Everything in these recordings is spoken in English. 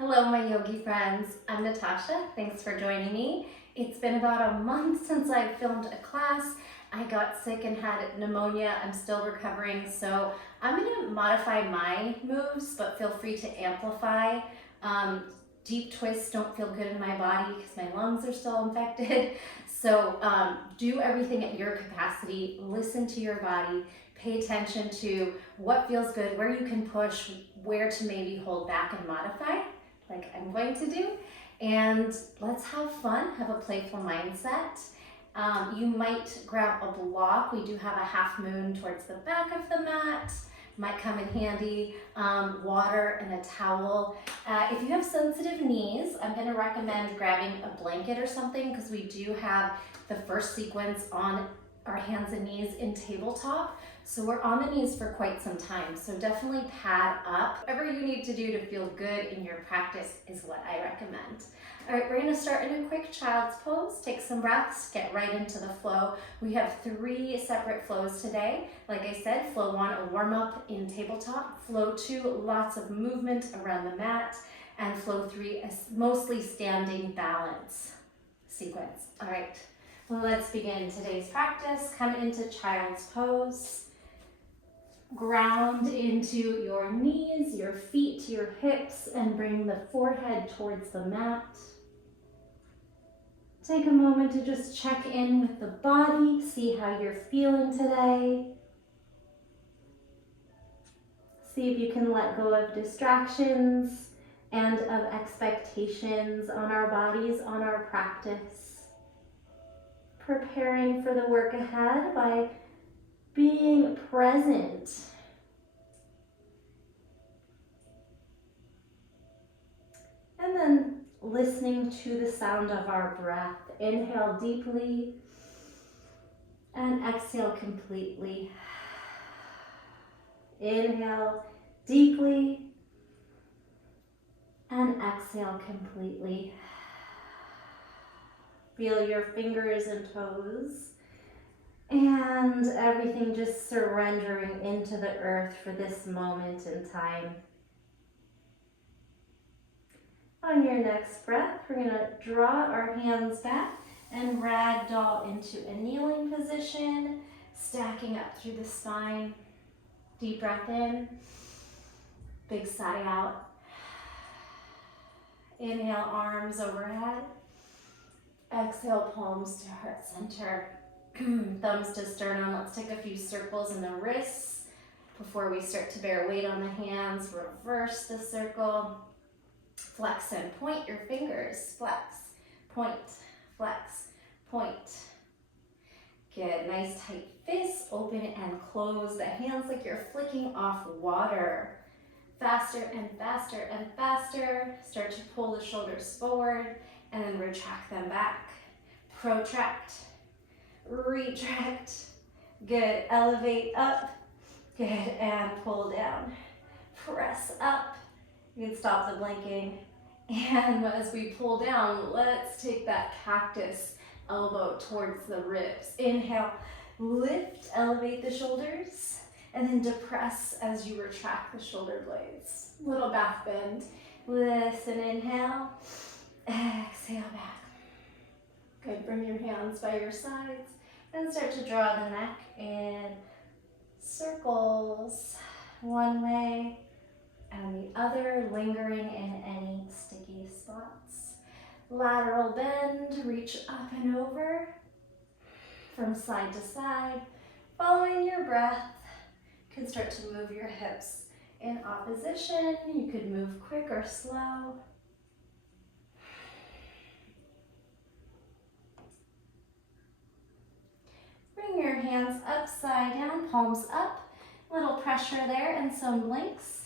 Hello, my yogi friends. I'm Natasha. Thanks for joining me. It's been about a month since I filmed a class. I got sick and had pneumonia. I'm still recovering, so I'm going to modify my moves, but feel free to amplify. Deep twists don't feel good in my body because my lungs are still infected. So do everything at your capacity. Listen to your body. Pay attention to what feels good, where you can push, where to maybe hold back and modify, like I'm going to do. And let's have fun, have a playful mindset. You might grab a block. We do have a half moon towards the back of the mat. Might come in handy. Water and a towel. If you have sensitive knees, I'm going to recommend grabbing a blanket or something because we do have the first sequence on our hands and knees in tabletop. So we're on the knees for quite some time. So definitely pad up. Whatever you need to do to feel good in your practice is what I recommend. All right, we're gonna start in a quick child's pose. Take some breaths, get right into the flow. We have 3 separate flows today. Like I said, flow 1, a warm up in tabletop. Flow 2, lots of movement around the mat. And flow 3, a mostly standing balance sequence. All right, well, let's begin today's practice. Come into child's pose. Ground into your knees, your feet, your hips, and bring the forehead towards the mat. Take a moment to just check in with the body, see how you're feeling today. See if you can let go of distractions and of expectations on our bodies, on our practice. Preparing for the work ahead by being present. And then listening to the sound of our breath. Inhale deeply and exhale completely. Inhale deeply and exhale completely. Feel your fingers and toes. And everything just surrendering into the earth for this moment in time. On your next breath, we're going to draw our hands back and ragdoll into a kneeling position, stacking up through the spine. Deep breath in, big sigh out. Inhale, arms overhead. Exhale, palms to heart center. Thumbs to sternum. Let's take a few circles in the wrists before we start to bear weight on the hands. Reverse the circle. Flex and point your fingers. Flex, point, flex, point. Good. Nice tight fists. Open and close the hands like you're flicking off water. Faster and faster and faster. Start to pull the shoulders forward and then retract them back. Protract. Retract. Good. Elevate up. Good. And pull down. Press up. You can stop the blinking. And as we pull down, let's take that cactus elbow towards the ribs. Inhale, lift, elevate the shoulders, and then depress as you retract the shoulder blades. Little back bend. Listen, inhale, exhale back. Good. Bring your hands by your sides. And start to draw the neck in circles, one way and the other, lingering in any sticky spots. Lateral bend, reach up and over from side to side. Following your breath, you can start to move your hips in opposition. You could move quick or slow. Bring your hands upside down, palms up. Little pressure there and some blinks.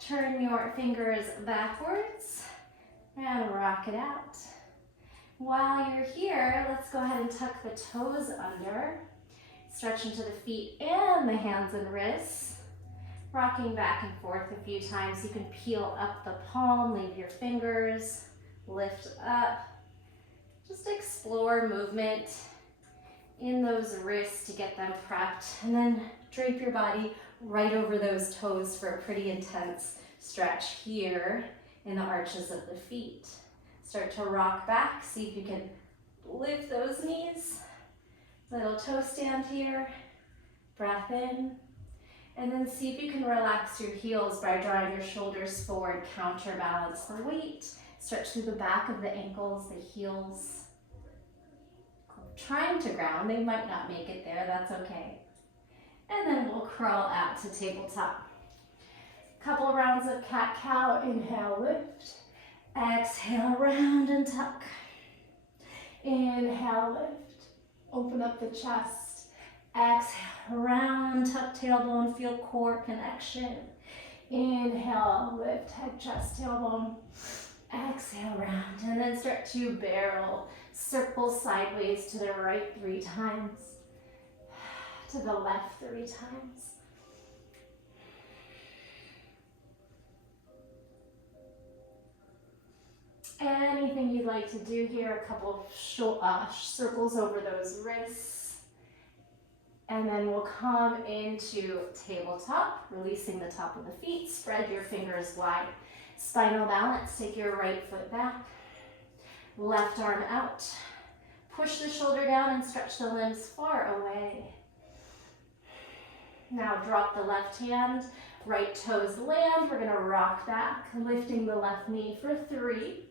Turn your fingers backwards and rock it out. While you're here, let's go ahead and tuck the toes under. Stretch into the feet and the hands and wrists. Rocking back and forth a few times. You can peel up the palm, leave your fingers, lift up. Just explore movement in those wrists to get them prepped, and then drape your body right over those toes for a pretty intense stretch here in the arches of the feet. Start to rock back. See if you can lift those knees. Little toe stand here. Breath in. And then see if you can relax your heels by drawing your shoulders forward, counterbalance the weight. Stretch through the back of the ankles, the heels. Trying to ground, they might not make it there, that's okay. And then we'll crawl out to tabletop. Couple rounds of cat-cow, inhale, lift. Exhale, round and tuck. Inhale, lift. Open up the chest. Exhale, round, tuck tailbone, feel core connection. Inhale, lift, head, chest, tailbone. Exhale, round, and then start to barrel. Circle sideways to the right 3 times. To the left 3 times. Anything you'd like to do here, a couple of circles over those wrists. And then we'll come into tabletop, releasing the top of the feet. Spread your fingers wide. Spinal balance, take your right foot back. Left arm out. Push the shoulder down and stretch the limbs far away. Now drop the left hand, right toes land. We're gonna rock back, lifting the left knee for 3.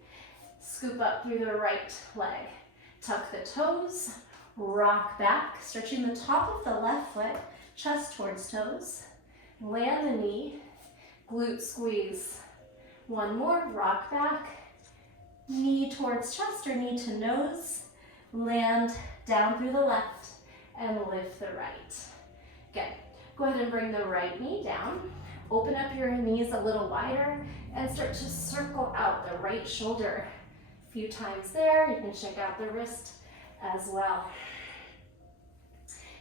Scoop up through the right leg. Tuck the toes, rock back, stretching the top of the left foot, chest towards toes. Land the knee, glute squeeze. One more, rock back, knee towards chest or knee to nose. Land down through the left and lift the right. Good. Go ahead and bring the right knee down. Open up your knees a little wider and start to circle out the right shoulder. A few times there. You can shake out the wrist as well.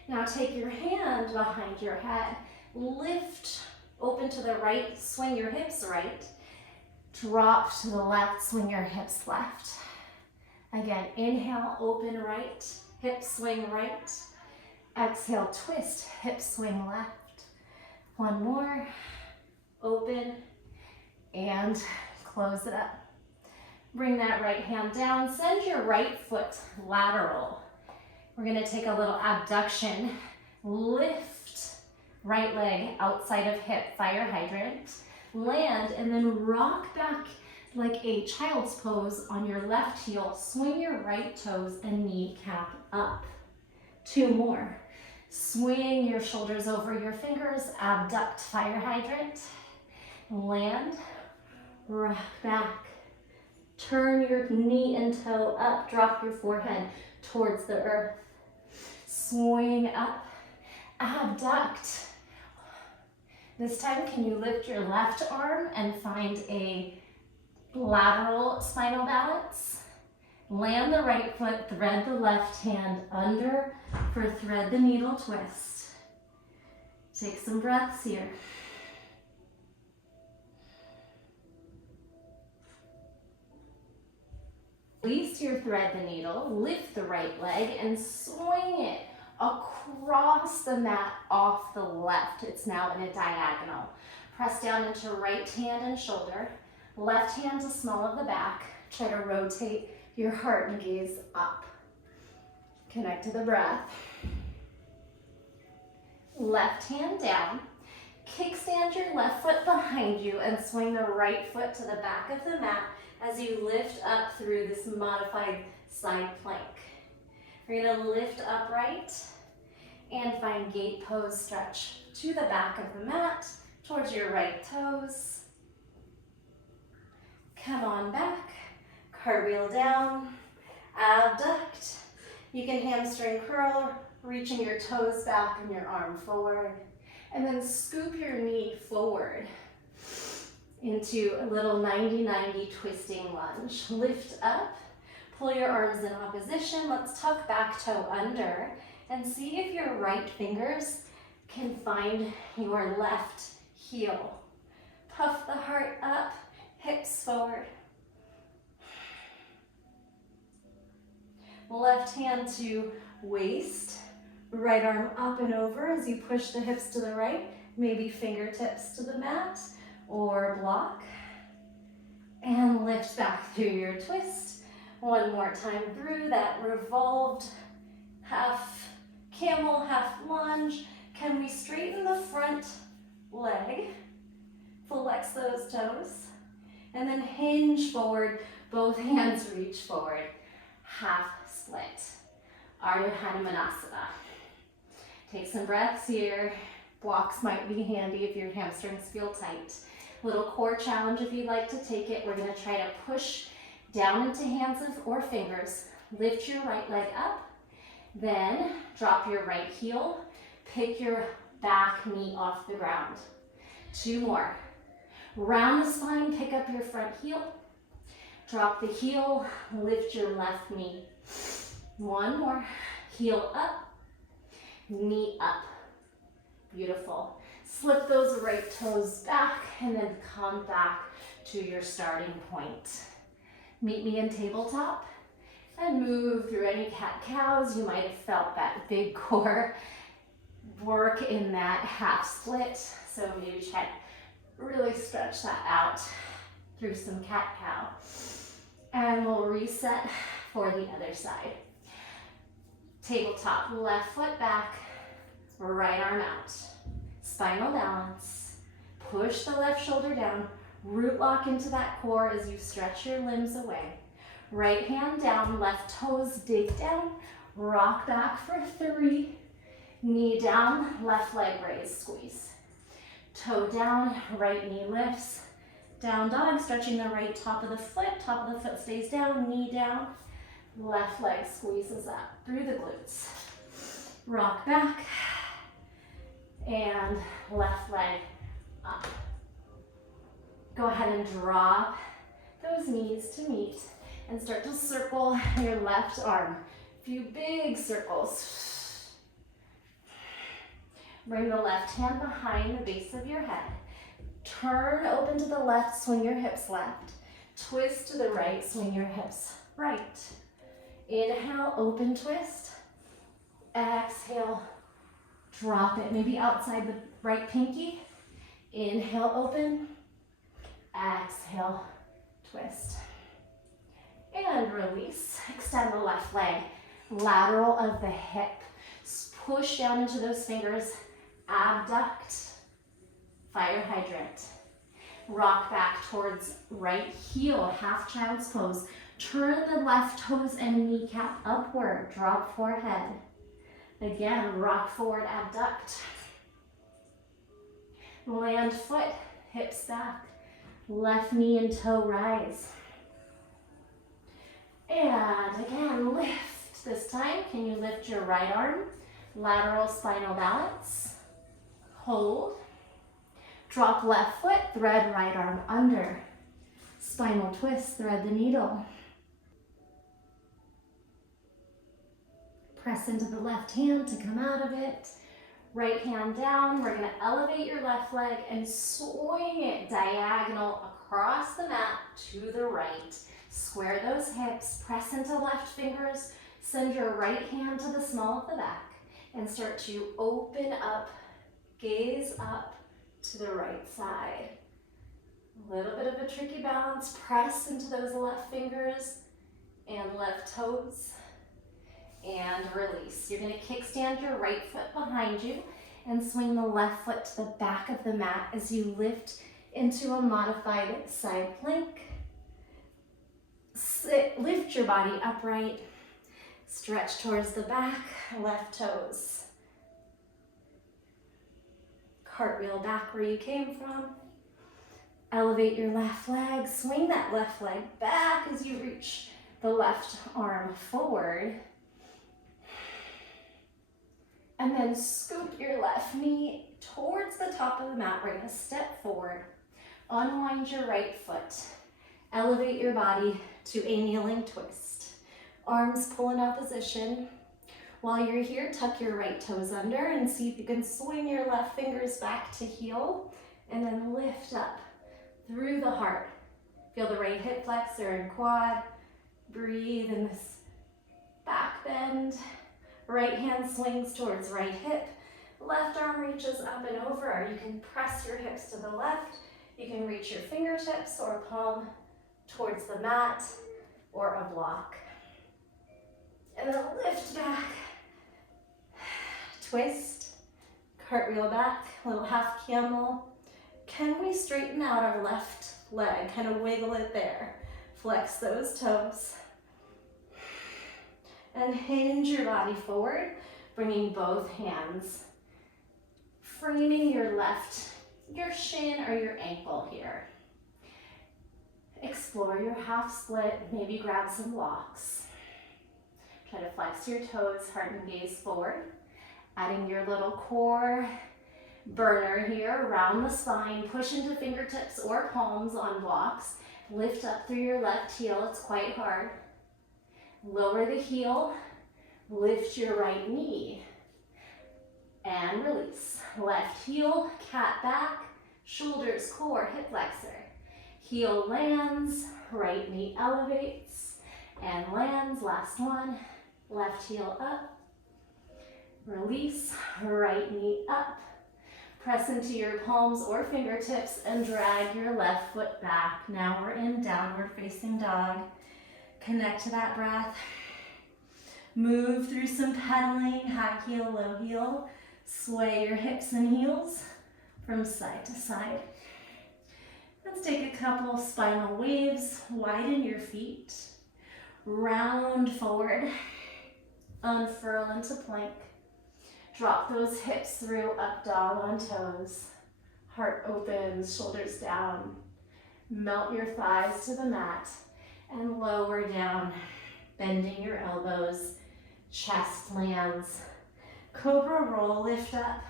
Now take your hand behind your head. Lift, open to the right, swing your hips right. Drop to the left, swing your hips left. Again, inhale, open right, hip swing right. Exhale, twist, hip swing left. One more, open, and close it up. Bring that right hand down, send your right foot lateral. We're gonna take a little abduction, lift right leg outside of hip, fire hydrant. Land and then rock back like a child's pose on your left heel. Swing your right toes and kneecap up. 2 more. Swing your shoulders over your fingers, abduct, fire hydrant. Land, rock back. Turn your knee and toe up, drop your forehead towards the earth. Swing up, abduct. This time, can you lift your left arm and find a lateral spinal balance? Land the right foot, thread the left hand under for thread the needle twist. Take some breaths here. Release your thread the needle, lift the right leg and swing it across the mat off the left. It's now in a diagonal. Press down into right hand and shoulder, left hand to small of the back. Try to rotate your heart and gaze up. Connect to the breath. Left hand down. Kickstand your left foot behind you and swing the right foot to the back of the mat as you lift up through this modified side plank. We're gonna lift upright and find gate pose stretch to the back of the mat, towards your right toes. Come on back, cartwheel down, abduct. You can hamstring curl, reaching your toes back and your arm forward. And then scoop your knee forward into a little 90-90 twisting lunge. Lift up, pull your arms in opposition. Let's tuck back toe under and see if your right fingers can find your left heel. Puff the heart up, hips forward. Left hand to waist, right arm up and over as you push the hips to the right, maybe fingertips to the mat or block. And lift back through your twist. One more time through that revolved half camel, half lunge. Can we straighten the front leg? Flex those toes. And then hinge forward, both hands reach forward. Half split. Ardha Hanumanasana. Take some breaths here. Blocks might be handy if your hamstrings feel tight. Little core challenge if you'd like to take it. We're going to try to push down into hands or fingers. Lift your right leg up. Then drop your right heel. Pick your back knee off the ground. 2 more. Round the spine, pick up your front heel. Drop the heel, lift your left knee. 1 more. Heel up, knee up. Beautiful. Slip those right toes back and then come back to your starting point. Meet me in tabletop and move through any cat-cows. You might have felt that big core work in that half split. So maybe try to really stretch that out through some cat-cow. And we'll reset for the other side. Tabletop, left foot back, right arm out. Spinal balance. Push the left shoulder down. Root lock into that core as you stretch your limbs away. Right hand down, left toes dig down. Rock back for 3. Knee down, left leg raise, squeeze. Toe down, right knee lifts. Down dog, stretching the right top of the foot stays down, knee down. Left leg squeezes up through the glutes. Rock back. And left leg up. Go ahead and drop those knees to meet and start to circle your left arm. A few big circles. Bring the left hand behind the base of your head. Turn open to the left, swing your hips left. Twist to the right, swing your hips right. Inhale, open twist. Exhale, drop it, maybe outside the right pinky. Inhale, open. Exhale, twist. And release. Extend the left leg, lateral of the hip. Push down into those fingers, abduct, fire hydrant. Rock back towards right heel, half child's pose. Turn the left toes and kneecap upward, drop forehead. Again, rock forward, abduct. Land foot, hips back. Left knee and toe rise. And again, lift. This time, can you lift your right arm? Lateral spinal balance. Hold. Drop left foot, thread right arm under. Spinal twist, thread the needle. Press into the left hand to come out of it. Right hand down. We're going to elevate your left leg and swing it diagonal across the mat to the right. Square those hips. Press into left fingers. Send your right hand to the small of the back and start to open up, gaze up to the right side. A little bit of a tricky balance. Press into those left fingers and left toes. And release. You're going to kickstand your right foot behind you and swing the left foot to the back of the mat as you lift into a modified side plank. Lift your body upright. Stretch towards the back, left toes. Cartwheel back where you came from. Elevate your left leg. Swing that left leg back as you reach the left arm forward. And then scoop your left knee towards the top of the mat. We're going to step forward. Unwind your right foot. Elevate your body to a kneeling twist. Arms pull in opposition. While you're here, tuck your right toes under and see if you can swing your left fingers back to heel and then lift up through the heart. Feel the right hip flexor and quad. Breathe in this back bend. Right hand swings towards right hip. Left arm reaches up and over. You can press your hips to the left. You can reach your fingertips or palm towards the mat or a block. And then lift back, twist, cartwheel back, little half camel. Can we straighten out our left leg? Kind of wiggle it there. Flex those toes. And hinge your body forward, bringing both hands. Framing your shin or your ankle here. Explore your half split, maybe grab some blocks. Try to flex your toes, heart and gaze forward. Adding your little core burner here around the spine. Push into fingertips or palms on blocks. Lift up through your left heel, it's quite hard. Lower the heel, lift your right knee. And release. Left heel, cat back, shoulders, core, hip flexor. Heel lands, right knee elevates, and lands. Last one, left heel up. Release, right knee up. Press into your palms or fingertips and drag your left foot back. Now we're in downward facing dog. Connect to that breath. Move through some pedaling, high heel, low heel. Sway your hips and heels from side to side. Let's take a couple spinal waves. Widen your feet. Round forward. Unfurl into plank. Drop those hips through, up dog on toes. Heart opens, shoulders down. Melt your thighs to the mat and lower down. Bending your elbows, chest lands. Cobra roll, lift up.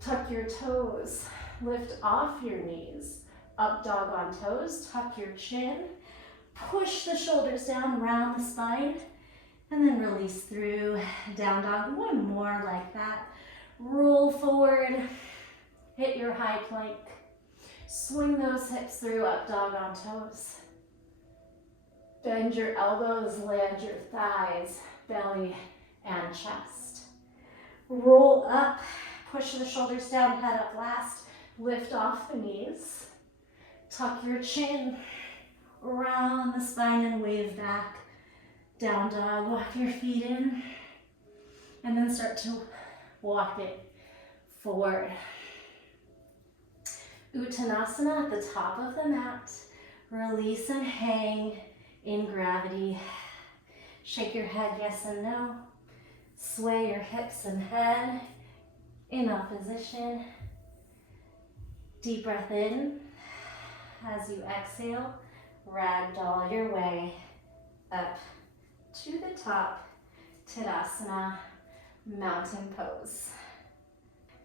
Tuck your toes, lift off your knees. Up dog on toes, tuck your chin. Push the shoulders down, round the spine. And then release through, down dog. One more like that. Roll forward, hit your high plank. Swing those hips through, up dog on toes. Bend your elbows, land your thighs, belly and chest. Roll up, push the shoulders down, head up last. Lift off the knees. Tuck your chin, round the spine and wave back. Down dog, walk your feet in. And then start to walk it forward. Uttanasana at the top of the mat. Release and hang in gravity. Shake your head yes and no. Sway your hips and head in opposition. Deep breath in. As you exhale, ragdoll your way up to the top. Tadasana, mountain pose.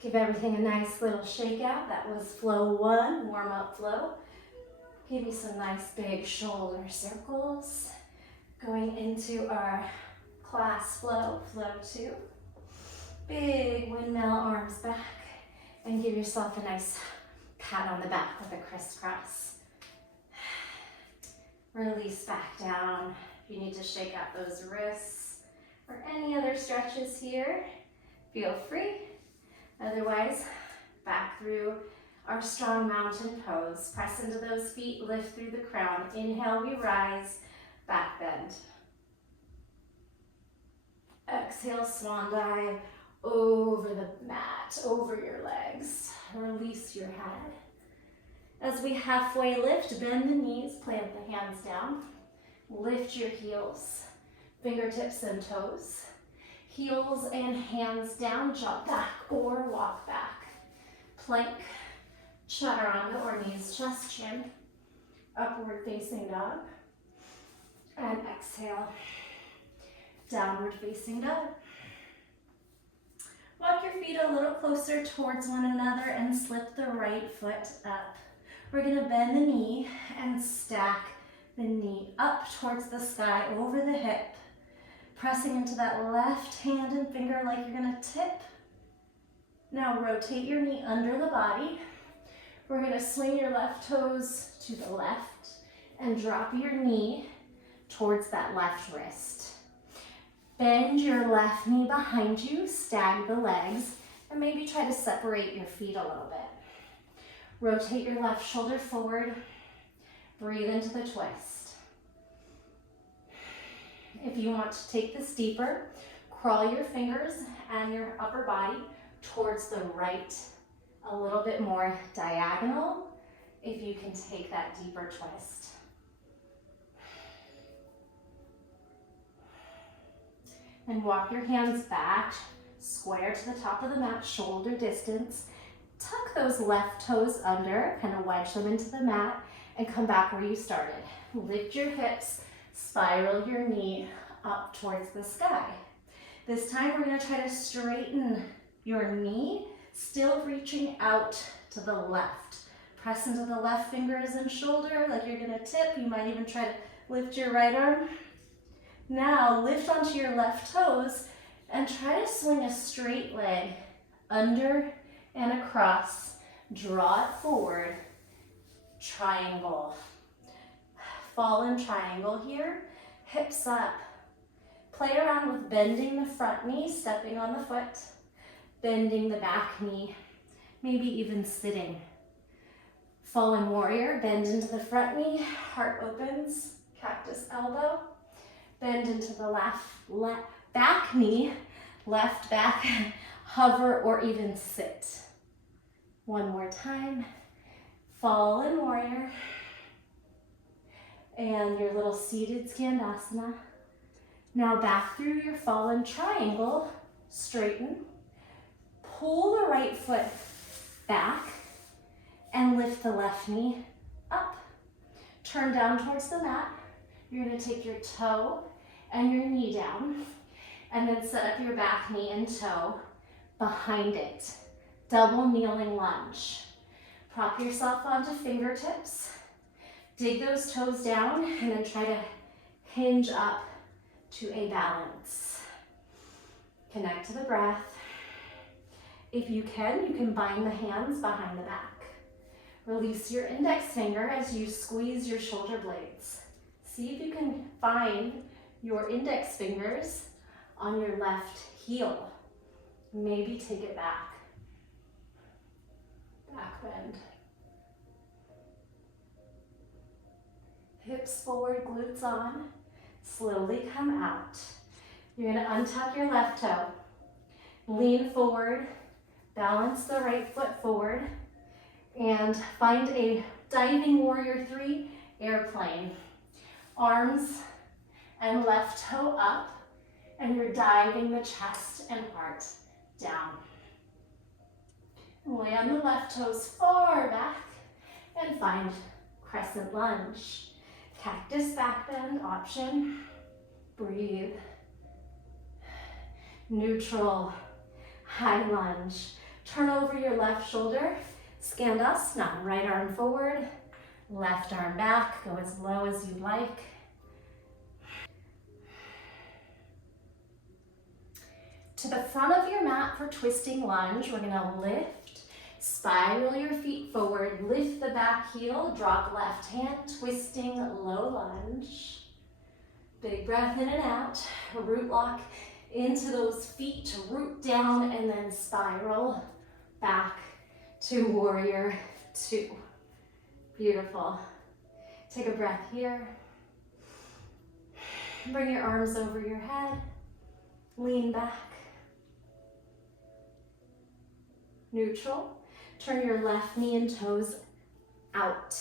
Give everything a nice little shake out. That was flow 1, warm up flow. Give you some nice big shoulder circles. Going into our class flow, flow 2. Big windmill arms back. And give yourself a nice pat on the back with a crisscross. Release back down. If you need to shake out those wrists or any other stretches here, feel free. Otherwise, back through our strong mountain pose. Press into those feet, lift through the crown. Inhale, we rise, back bend. Exhale, swan dive over the mat, over your legs. Release your head. As we halfway lift, bend the knees, plant the hands down. Lift your heels, fingertips and toes. Heels and hands down, jump back or walk back. Plank, chaturanga or knees, chest, chin. Upward facing dog. And exhale, downward facing dog. Walk your feet a little closer towards one another and slip the right foot up. We're gonna bend the knee and stack the knee up towards the sky over the hip. Pressing into that left hand and finger like you're gonna tip. Now rotate your knee under the body. We're gonna swing your left toes to the left and drop your knee towards that left wrist. Bend your left knee behind you, stag the legs, and maybe try to separate your feet a little bit. Rotate your left shoulder forward. Breathe into the twist. If you want to take this deeper, crawl your fingers and your upper body towards the right, a little bit more diagonal, if you can take that deeper twist. And walk your hands back, square to the top of the mat, shoulder distance. Tuck those left toes under, kind of wedge them into the mat, and come back where you started. Lift your hips, spiral your knee up towards the sky. This time we're going to try to straighten your knee, still reaching out to the left. Press into the left fingers and shoulder like you're going to tip. You might even try to lift your right arm. Now lift onto your left toes and try to swing a straight leg under and across. Draw it forward. Triangle. Fallen triangle here. Hips up. Play around with bending the front knee, stepping on the foot, bending the back knee, maybe even sitting. Fallen warrior, bend into the front knee, heart opens, cactus elbow, bend into the left back knee, left back, hover or even sit. One more time, fallen warrior, and your little seated skandasana. Now back through your fallen triangle, straighten, pull the right foot back, and lift the left knee up. Turn down towards the mat. You're gonna take your toe and your knee down, and then set up your back knee and toe behind it. Double kneeling lunge. Prop yourself onto fingertips. Dig those toes down, and then try to hinge up to a balance. Connect to the breath. If you can bind the hands behind the back. Release your index finger as you squeeze your shoulder blades. See if you can find your index fingers on your left heel. Maybe take it back. Back bend. Hips forward, glutes on. Slowly come out. You're going to untuck your left toe. Lean forward. Balance the right foot forward. And find a diving warrior 3 airplane. Arms and left toe up. And you're diving the chest and heart down. Lay on the left toes far back and find crescent lunge. Cactus back bend option. Breathe. Neutral high lunge. Turn over your left shoulder. Skandasana. Right arm forward. Left arm back. Go as low as you'd like. To the front of your mat for twisting lunge, we're gonna lift, spiral your feet forward, lift the back heel, drop left hand, twisting low lunge. Big breath in and out, root lock into those feet to root down and then spiral back to warrior 2. Beautiful. Take a breath here. Bring your arms over your head, lean back. Neutral. Turn your left knee and toes out.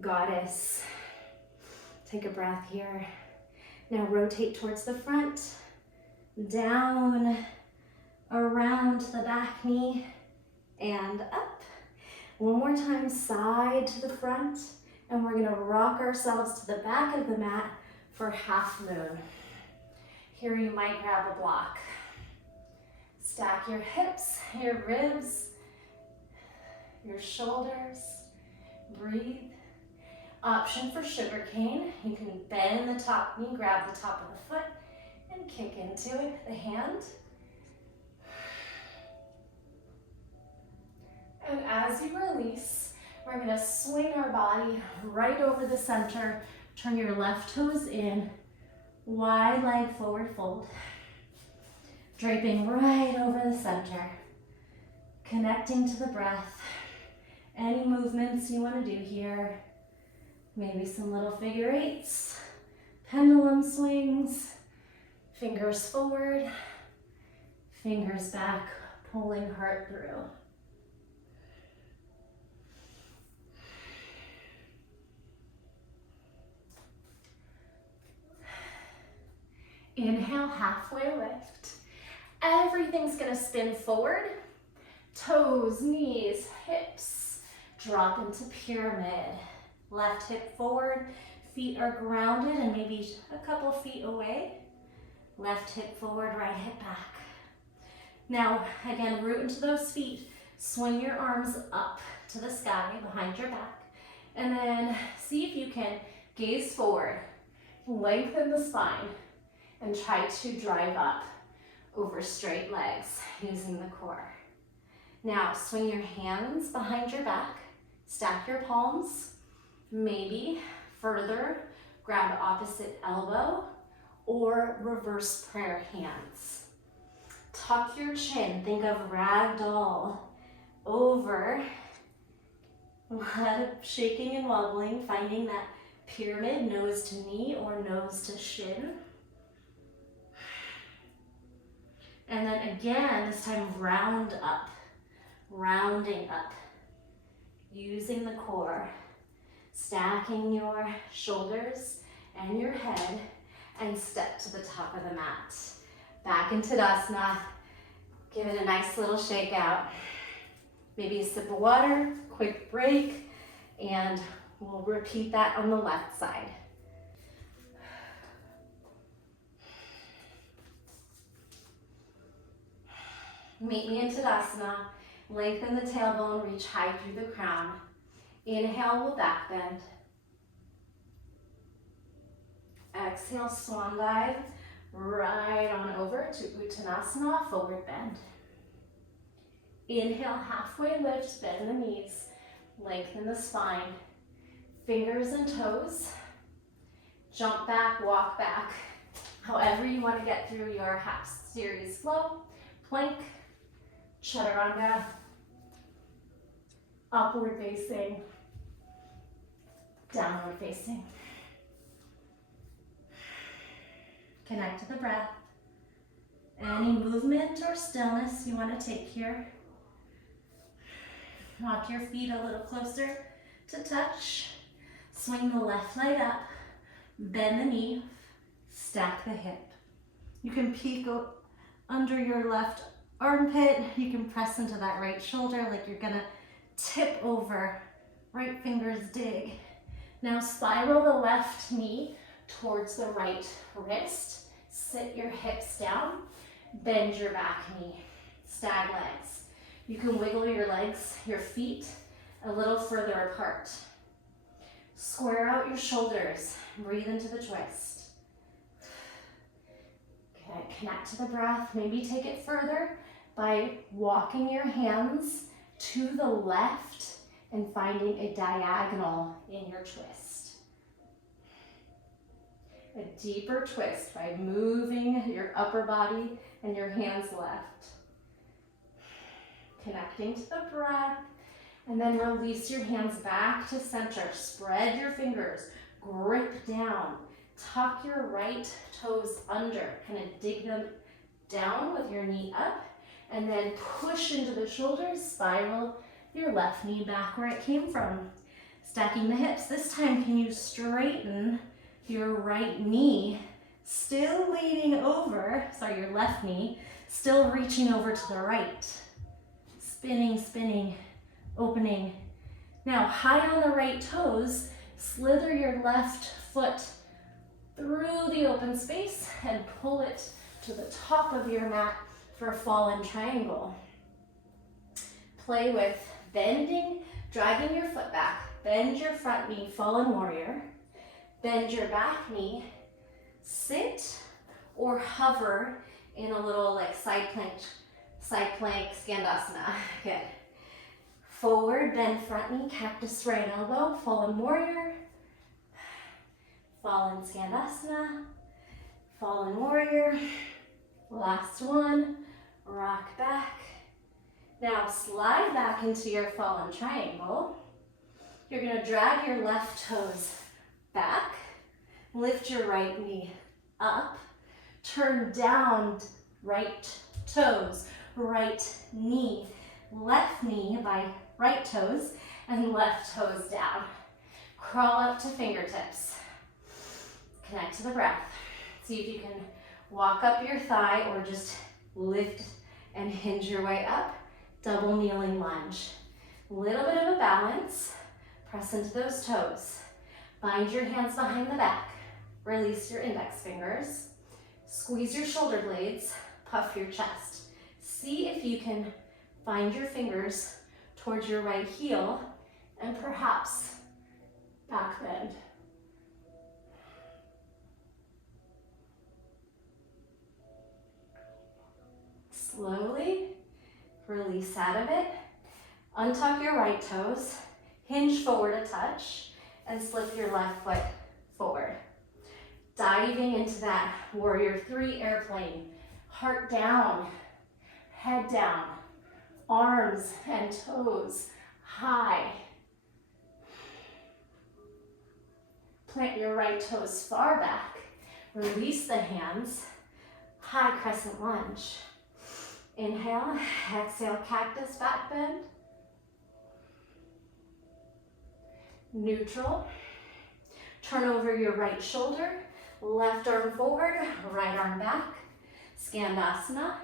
Goddess. Take a breath here. Now rotate towards the front. Down, around the back knee, and up. One more time, side to the front. And we're gonna rock ourselves to the back of the mat for half moon. Here you might grab a block. Stack your hips, your ribs, your shoulders. Breathe. Option for sugar cane. You can bend the top knee, grab the top of the foot, and kick into it, the hand. And as you release, we're gonna swing our body right over the center. Turn your left toes in, wide leg forward fold. Draping right over the center, connecting to the breath. Any movements you want to do here. Maybe some little figure eights, pendulum swings, fingers forward, fingers back, pulling heart through. Inhale, halfway lift. Everything's gonna spin forward. Toes, knees, hips. Drop into pyramid. Left hip forward, feet are grounded and maybe a couple feet away. Left hip forward, right hip back. Now, again, root into those feet. Swing your arms up to the sky behind your back. And then see if you can gaze forward, lengthen the spine, and try to drive up over straight legs using the core. Now, swing your hands behind your back, stack your palms, maybe further, grab opposite elbow, or reverse prayer hands. Tuck your chin, think of ragdoll over, a lot of shaking and wobbling, finding that pyramid, nose to knee or nose to shin. And then again, this time round up, rounding up, using the core, stacking your shoulders and your head, and step to the top of the mat. Back into Tadasana, give it a nice little shake out. Maybe a sip of water, quick break, and we'll repeat that on the left side. Meet me in Tadasana. Lengthen the tailbone, reach high through the crown. Inhale, we'll back bend. Exhale, swan dive. Right on over to Uttanasana, forward bend. Inhale, halfway lift, bend the knees. Lengthen the spine. Fingers and toes. Jump back, walk back. However you want to get through your half series flow. Plank. Chaturanga, upward facing, downward facing. Connect to the breath. Any movement or stillness you want to take here. Walk your feet a little closer to touch. Swing the left leg up, bend the knee, stack the hip. You can peek under your left armpit, you can press into that right shoulder like you're gonna tip over. Right fingers dig. Now spiral the left knee towards the right wrist. Sit your hips down. Bend your back knee. Stag legs. You can wiggle your legs, your feet a little further apart. Square out your shoulders. Breathe into the twist. Okay, connect to the breath. Maybe take it further by walking your hands to the left and finding a diagonal in your twist. A deeper twist by moving your upper body and your hands left. Connecting to the breath, and then release your hands back to center. Spread your fingers, grip down. Tuck your right toes under, kind of dig them down with your knee up. And then push into the shoulders, spiral your left knee back where it came from. Stacking the hips. This time, can you straighten your right knee, still leaning over, your left knee, still reaching over to the right. Spinning, spinning, opening. Now, high on the right toes, slither your left foot through the open space and pull it to the top of your mat for a fallen triangle. Play with bending, dragging your foot back. Bend your front knee, fallen warrior. Bend your back knee, sit or hover in a little like side plank Skandasana. Good. Forward, bend front knee, cactus right elbow, fallen warrior. Fallen Skandasana, fallen warrior. Last one. Rock back. Now slide back into your fallen triangle. You're going to drag your left toes back. Lift your right knee up. Turn down right toes, right knee, left knee by right toes, and left toes down. Crawl up to fingertips. Connect to the breath. See if you can walk up your thigh or just lift and hinge your way up. Double kneeling lunge. Little bit of a balance. Press into those toes. Bind your hands behind the back. Release your index fingers. Squeeze your shoulder blades. Puff your chest. See if you can find your fingers towards your right heel and perhaps back bend. Slowly release out of it. Untuck your right toes. Hinge forward a touch and slip your left foot forward. Diving into that warrior 3 airplane. Heart down, head down, arms and toes high. Plant your right toes far back. Release the hands. High crescent lunge. Inhale, exhale, cactus back bend. Neutral. Turn over your right shoulder. Left arm forward, right arm back. Skandasana.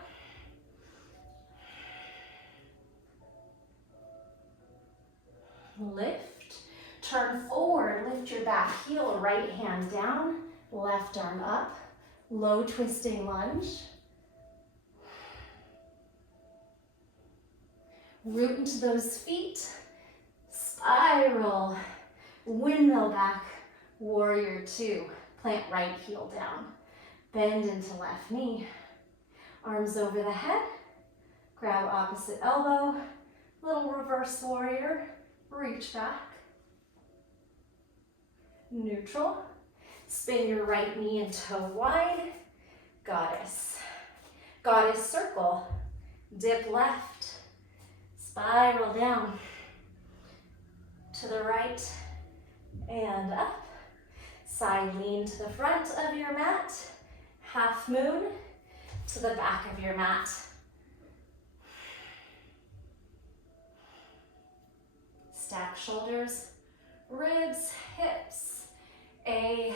Lift. Turn forward, lift your back heel, right hand down, left arm up. Low twisting lunge. Root into those feet. Spiral. Windmill back. Warrior 2. Plant right heel down. Bend into left knee. Arms over the head. Grab opposite elbow. Little reverse warrior. Reach back. Neutral. Spin your right knee and toe wide. Goddess. Goddess circle. Dip left. Spiral down. To the right and up. Side lean to the front of your mat. Half moon to the back of your mat. Stack shoulders, ribs, hips. A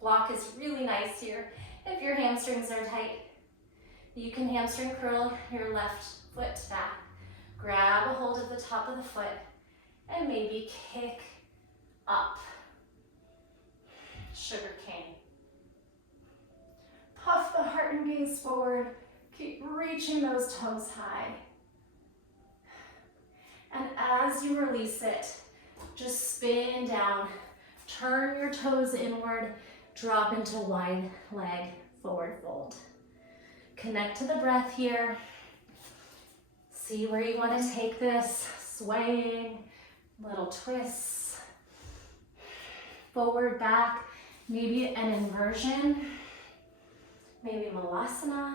block is really nice here if your hamstrings are tight. You can hamstring curl your left foot back. Grab a hold of the top of the foot and maybe kick up. Sugar cane. Puff the heart and gaze forward. Keep reaching those toes high. And as you release it, just spin down. Turn your toes inward. Drop into wide leg forward fold. Connect to the breath here. See where you want to take this. Swaying, little twists. Forward, back. Maybe an inversion, maybe malasana.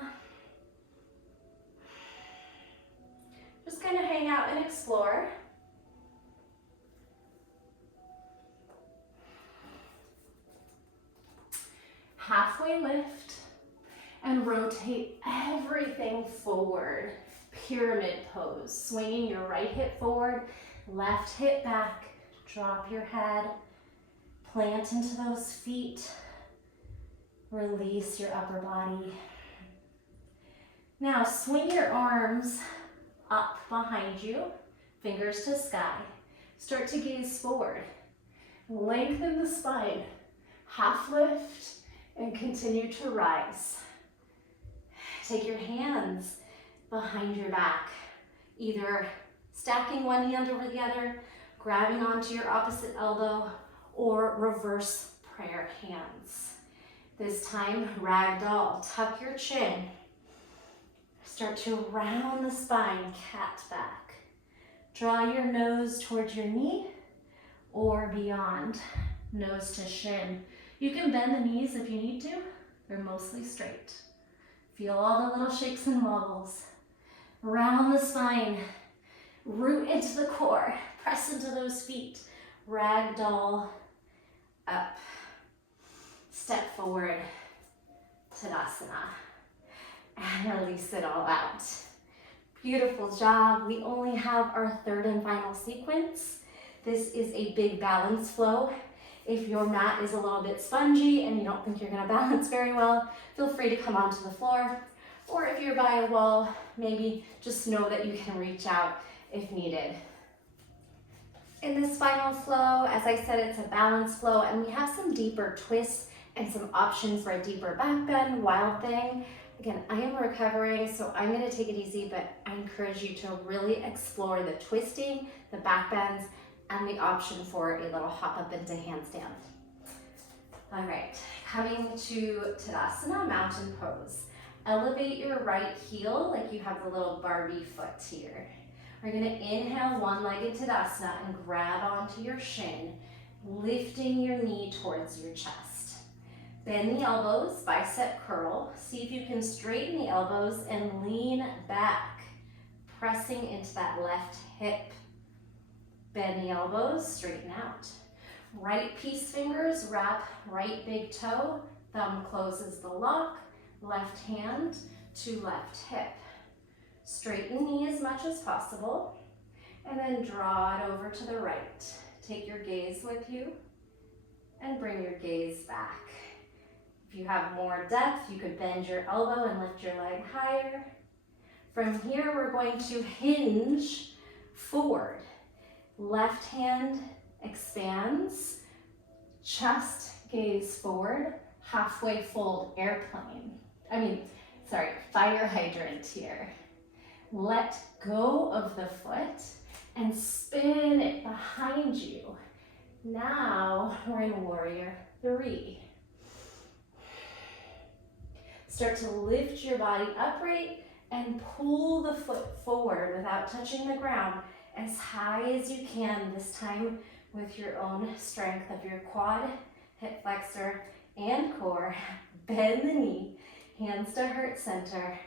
Just kind of hang out and explore. Halfway lift and rotate everything forward. Pyramid pose, swinging your right hip forward, left hip back. Drop your head. Plant into those feet. Release your upper body. Now swing your arms up behind you, fingers to sky. Start to gaze forward. Lengthen the spine. Half lift and continue to rise. Take your hands behind your back, either stacking one hand over the other, grabbing onto your opposite elbow, or reverse prayer hands. This time, ragdoll. Tuck your chin. Start to round the spine, cat back. Draw your nose towards your knee or beyond, nose to shin. You can bend the knees if you need to. They're mostly straight. Feel all the little shakes and wobbles. Round the spine. Root into the core. Press into those feet. Ragdoll up. step forward, Tadasana, and release it all out. Beautiful job. We only have our third and final sequence. This is a big balance flow. If your mat is a little bit spongy and you don't think you're gonna balance very well, feel free to come onto the floor. Or if you're by a wall, maybe just know that you can reach out if needed. In this final flow, as I said, it's a balance flow, and we have some deeper twists and some options for a deeper back bend, wild thing. Again, I am recovering, so I'm gonna take it easy, but I encourage you to really explore the twisting, the back bends, and the option for a little hop up into handstand. All right, coming to Tadasana, mountain pose. Elevate your right heel like you have the little Barbie foot here. We're gonna inhale one-legged Tadasana and grab onto your shin, lifting your knee towards your chest. Bend the elbows, bicep curl. See if you can straighten the elbows and lean back, pressing into that left hip. Bend the elbows, straighten out. Right peace fingers, wrap right big toe, thumb closes the lock, left hand to left hip. Straighten knee as much as possible, and then draw it over to the right. Take your gaze with you, and bring your gaze back. If you have more depth, you could bend your elbow and lift your leg higher. From here, we're going to hinge forward. Left hand expands, chest gaze forward, halfway fold airplane. Fire hydrant here. Let go of the foot and spin it behind you. Now we're in warrior 3. Start to lift your body upright and pull the foot forward without touching the ground as high as you can, this time with your own strength of your quad, hip flexor, and core. Bend the knee, hands to heart center.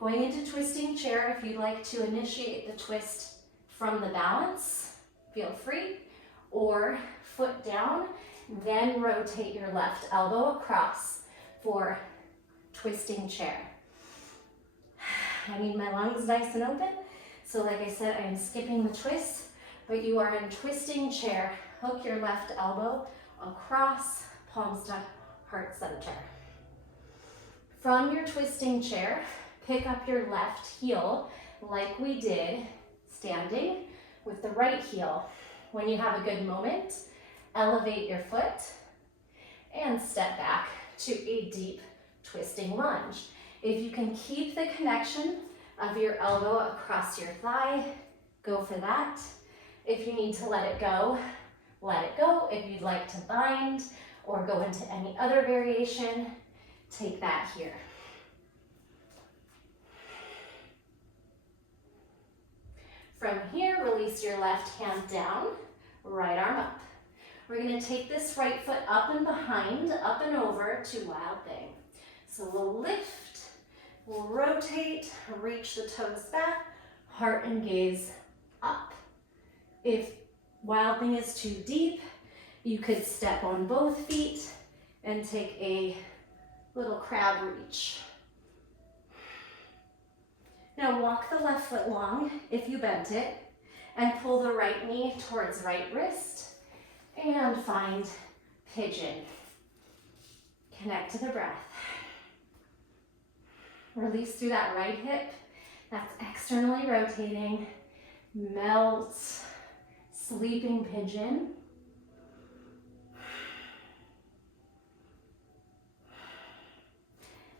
Going into twisting chair, if you'd like to initiate the twist from the balance, feel free, or foot down, then rotate your left elbow across for twisting chair. I need my lungs nice and open, so like I said, I am skipping the twist, but you are in twisting chair. Hook your left elbow across, palms to heart center. From your twisting chair, pick up your left heel like we did standing with the right heel. When you have a good moment, elevate your foot and step back to a deep twisting lunge. If you can keep the connection of your elbow across your thigh, go for that. If you need to let it go, let it go. If you'd like to bind or go into any other variation, take that here. From here, release your left hand down, right arm up. We're gonna take this right foot up and behind, up and over to wild thing. So we'll lift, we'll rotate, reach the toes back, heart and gaze up. If wild thing is too deep, you could step on both feet and take a little crab reach. Now walk the left foot long if you bent it, and pull the right knee towards right wrist, and find pigeon. Connect to the breath. Release through that right hip. That's externally rotating. Melt, sleeping pigeon.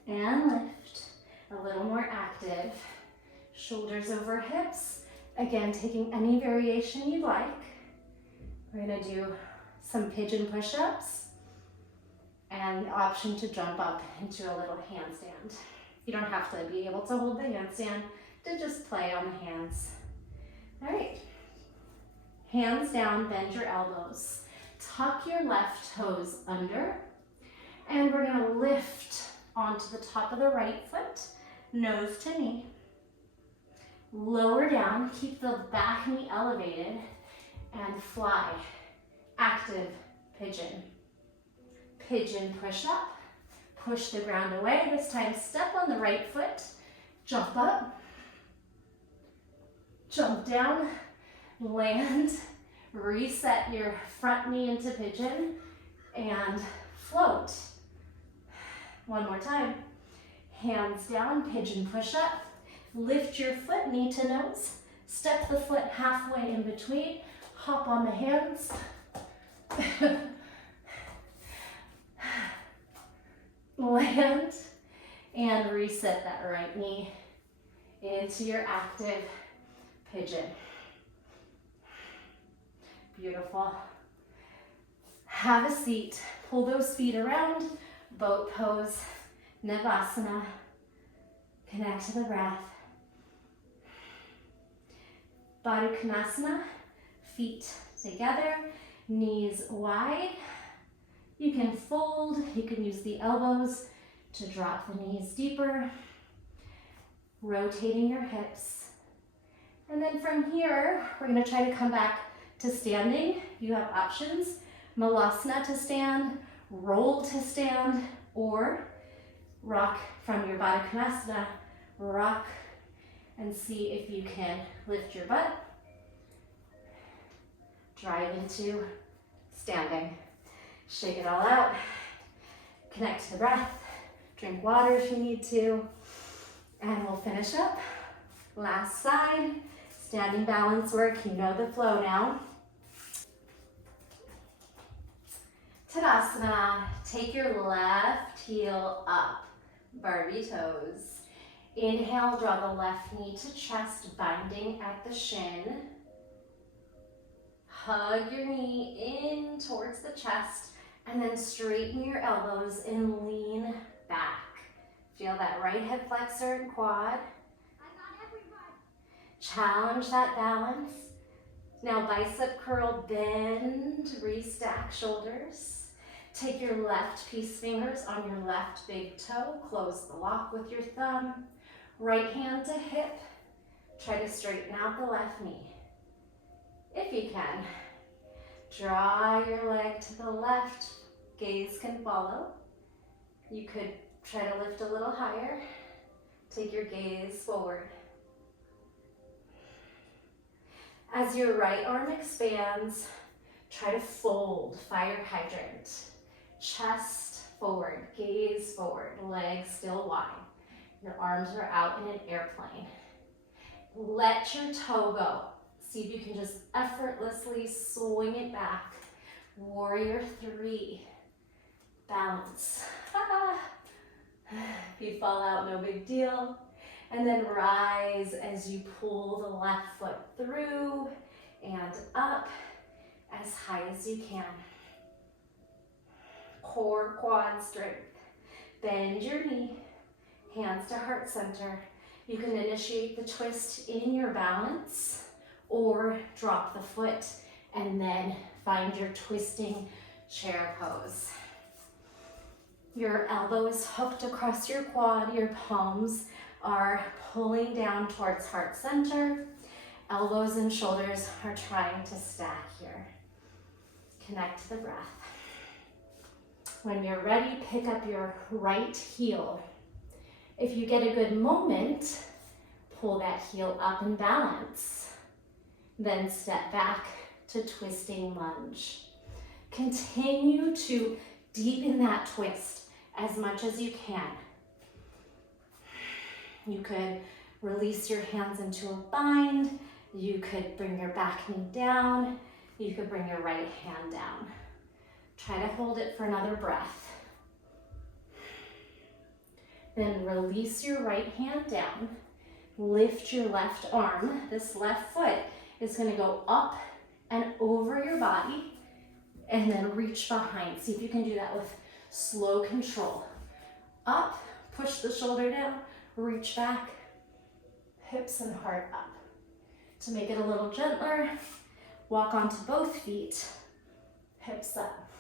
And lift, a little more active. Shoulders over hips. Again, taking any variation you'd like. We're gonna do some pigeon push-ups and the option to jump up into a little handstand. You don't have to be able to hold the handstand, to just play on the hands. All right, hands down, bend your elbows. Tuck your left toes under, and we're gonna lift onto the top of the right foot, nose to knee. Lower down, keep the back knee elevated, and fly. Active pigeon. pigeon push-up. Push the ground away. This time step on the right foot, jump up, jump down, land, reset your front knee into pigeon, and float. One more time. Hands down, pigeon push-up. Lift your foot, knee to nose. Step the foot halfway in between. Hop on the hands. Land and reset that right knee into your active pigeon. Beautiful. Have a seat. Pull those feet around. Boat pose. Navasana. Connect to the breath. Baddha Konasana. Feet together. Knees wide. You can fold. You can use the elbows to drop the knees deeper. Rotating your hips. And then from here, we're going to try to come back to standing. You have options. Malasana to stand, roll to stand, or rock from your Baddha Konasana. Rock and see if you can lift your butt. Drive into standing. Shake it all out. Connect to the breath. Drink water if you need to. And we'll finish up. Last side. Standing balance work. You know the flow now. Tadasana. Take your left heel up. Barbie toes. Inhale, draw the left knee to chest, binding at the shin. Hug your knee in towards the chest, and then straighten your elbows and lean back. Feel that right hip flexor and quad. Challenge that balance. Now bicep curl, bend, restack shoulders. Take your left peace fingers on your left big toe. Close the lock with your thumb. Right hand to hip. Try to straighten out the left knee. If you can, draw your leg to the left. Gaze can follow. You could try to lift a little higher. Take your gaze forward. As your right arm expands, try to fold, fire hydrant. Chest forward, gaze forward, legs still wide. Your arms are out in an airplane. Let your toe go. See if you can just effortlessly swing it back. Warrior 3. Balance. If you fall out, no big deal. And then rise as you pull the left foot through and up as high as you can. Core, quad strength. Bend your knee. Hands to heart center. You can initiate the twist in your balance or drop the foot and then find your twisting chair pose. Your elbow is hooked across your quad. Your palms are pulling down towards heart center. Elbows and shoulders are trying to stack here. Connect to the breath. When you're ready, pick up your right heel. If you get a good moment, pull that heel up and balance. Then step back to twisting lunge. Continue to deepen that twist as much as you can. You could release your hands into a bind. You could bring your back knee down. You could bring your right hand down. Try to hold it for another breath. Then release your right hand down. Lift your left arm. This left foot is going to go up and over your body and then reach behind. See if you can do that with slow control. Up, push the shoulder down, reach back, hips and heart up. To make it a little gentler, walk onto both feet, hips up.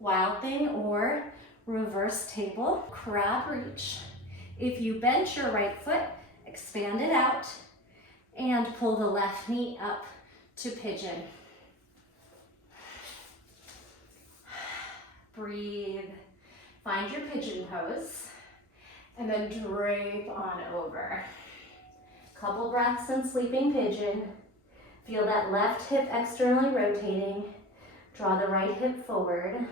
Wild thing or reverse table, crab reach. If you bend your right foot, expand it out and pull the left knee up to pigeon. breathe. Find your pigeon pose, and then drape on over. Couple breaths in sleeping pigeon. Feel that left hip externally rotating. Draw the right hip forward.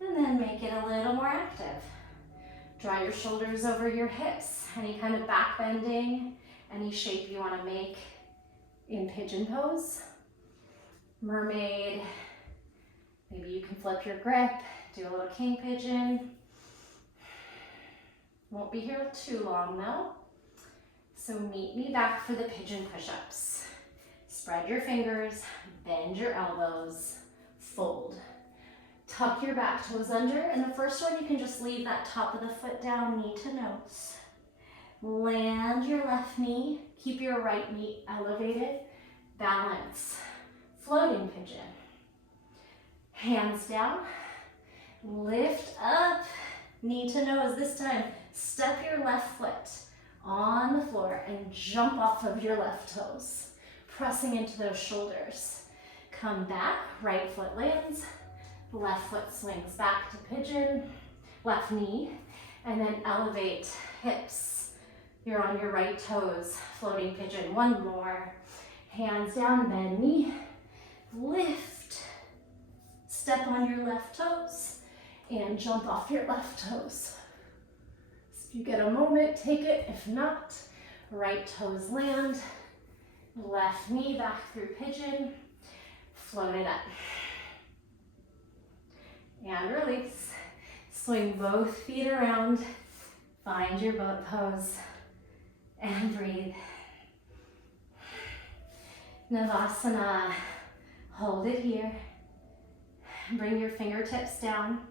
And then make it a little more active. Draw your shoulders over your hips. Any kind of back bending, any shape you want to make in pigeon pose. Mermaid. Maybe you can flip your grip, do a little king pigeon. Won't be here too long though. So meet me back for the pigeon push-ups. Spread your fingers, bend your elbows, fold. Tuck your back toes under, and the first one you can just leave that top of the foot down, knee to nose. Land your left knee, keep your right knee elevated, balance, floating pigeon. Hands down, lift up, knee to nose. This time, step your left foot on the floor and jump off of your left toes, pressing into those shoulders. Come back, right foot lands, left foot swings back to pigeon, left knee, and then elevate hips. You're on your right toes, floating pigeon. One more. Hands down, bend knee, lift, step on your left toes, and jump off your left toes. So if you get a moment, take it. If not, right toes land, left knee back through pigeon, float it up. And release. Swing both feet around, find your boat pose, and breathe. Savasana, hold it here. Bring your fingertips down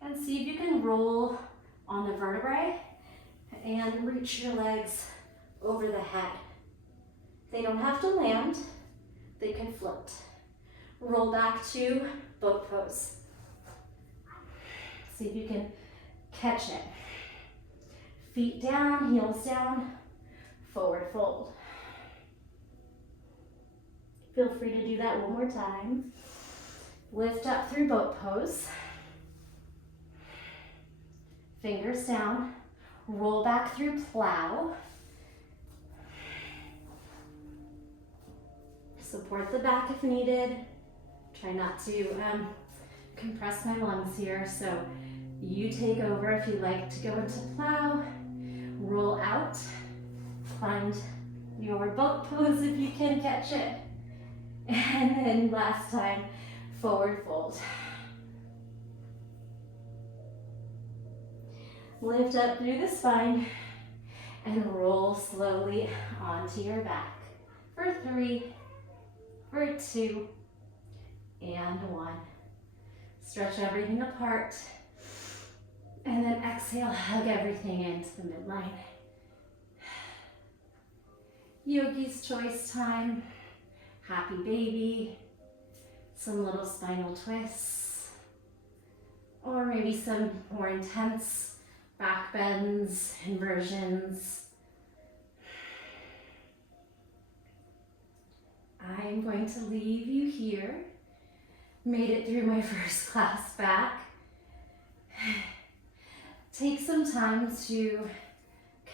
and see if you can roll on the vertebrae and reach your legs over the head. They don't have to land, they can float. Roll back to boat pose. See if you can catch it. Feet down, heels down, forward fold. Feel free to do that one more time. Lift up through boat pose. Fingers down. Roll back through plow. Support the back if needed. Try not to compress my lungs here, so you take over if you like to go into plow. Roll out. Find your boat pose if you can catch it. And then last time, forward fold. Lift up through the spine and roll slowly onto your back for 3, for 2, and 1. Stretch everything apart, and then exhale, hug everything into the midline. Yogi's choice time, happy baby, some little spinal twists, or maybe some more intense back bends, inversions. I'm going to leave you here. Made it through my first class back. Take some time to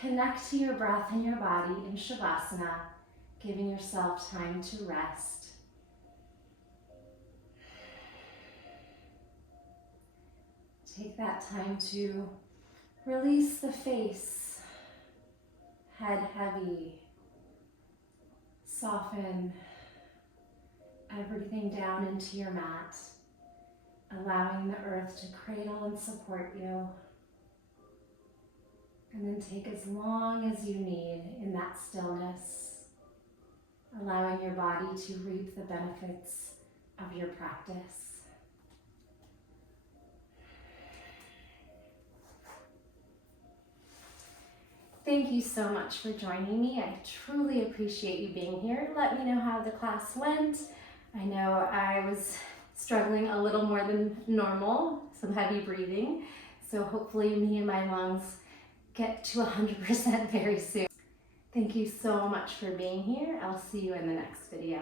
connect to your breath and your body in Savasana, giving yourself time to rest. Take that time to release the face, head heavy, soften everything down into your mat, allowing the earth to cradle and support you. And then take as long as you need in that stillness, allowing your body to reap the benefits of your practice. Thank you so much for joining me. I truly appreciate you being here. Let me know how the class went. I know I was struggling a little more than normal, some heavy breathing. So hopefully me and my lungs get to 100% very soon. Thank you so much for being here. I'll see you in the next video.